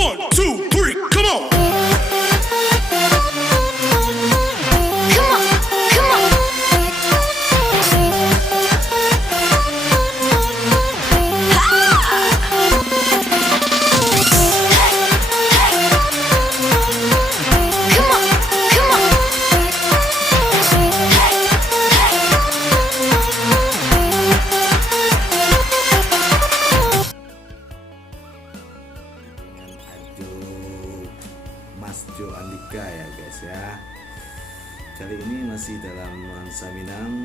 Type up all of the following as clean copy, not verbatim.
1, 2, 3, come on. Mas Jo Andika ya guys ya. Kali ini masih dalam nuansa Minang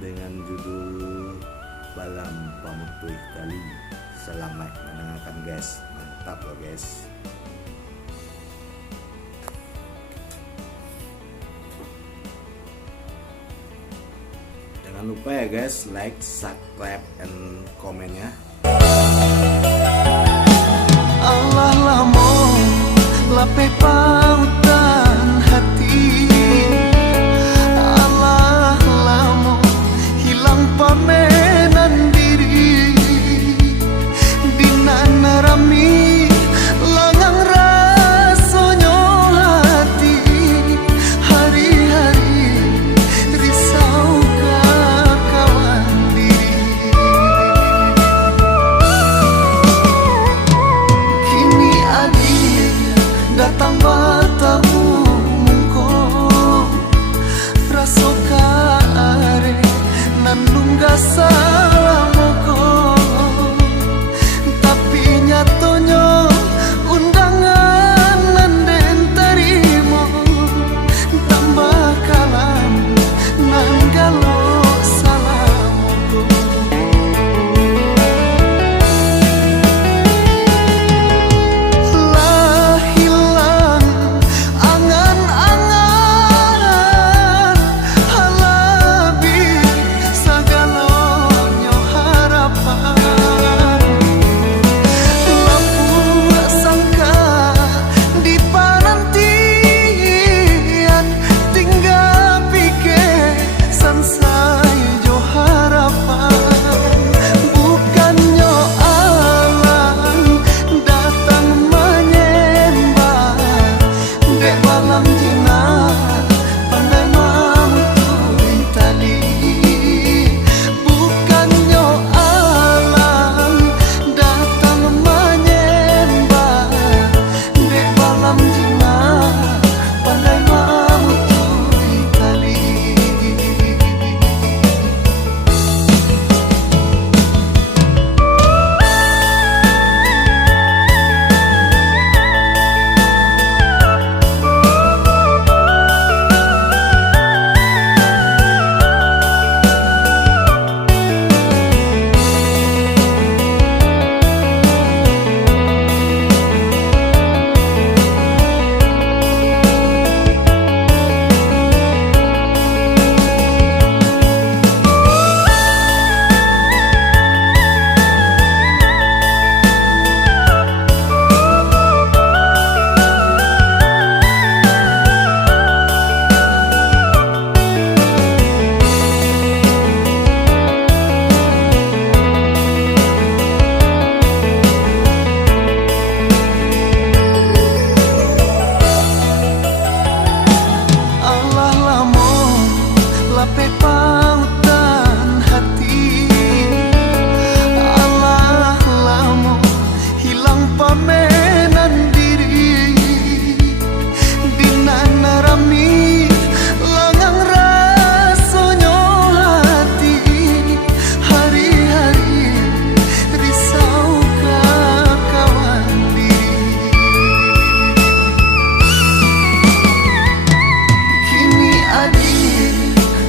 dengan judul Balam Pamutui Tali. Selamat mendengarkan guys, mantap loh guys. Jangan lupa ya guys, like, subscribe, and komen ya. Allah lamo lape pautan hati, Allah lamo hilang pamenan diri, dinan rami langang rasonyo hati, hari-hari risau kawan diri. Kini adik datang bertemu muko, rasoka are nan nungga salah moko, tapi nyatonya undangan nan den terima, tambah kalam nan galo salah moko.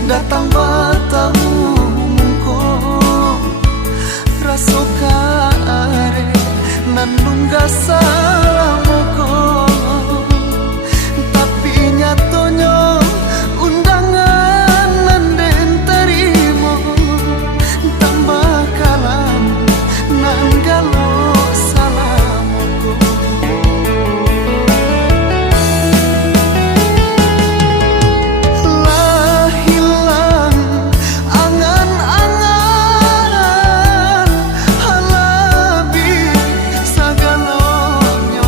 Datang bertemu muko, rasoka are nan nungga salah moko, tapi nyatonya undangan nan den terima, tambah kalam nan galo salah moko. Halabi sagala nyo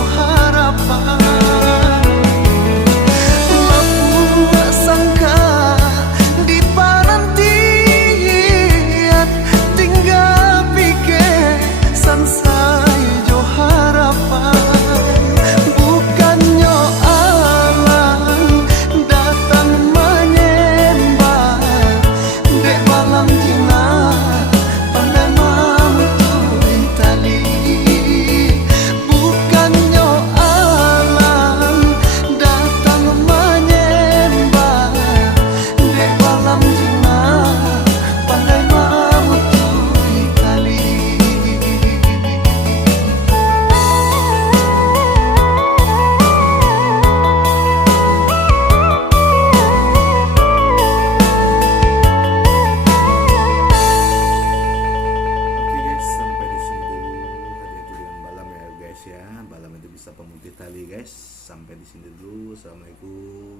balam itu bisa pemutih tali guys. Sampai di sini dulu. Assalamualaikum.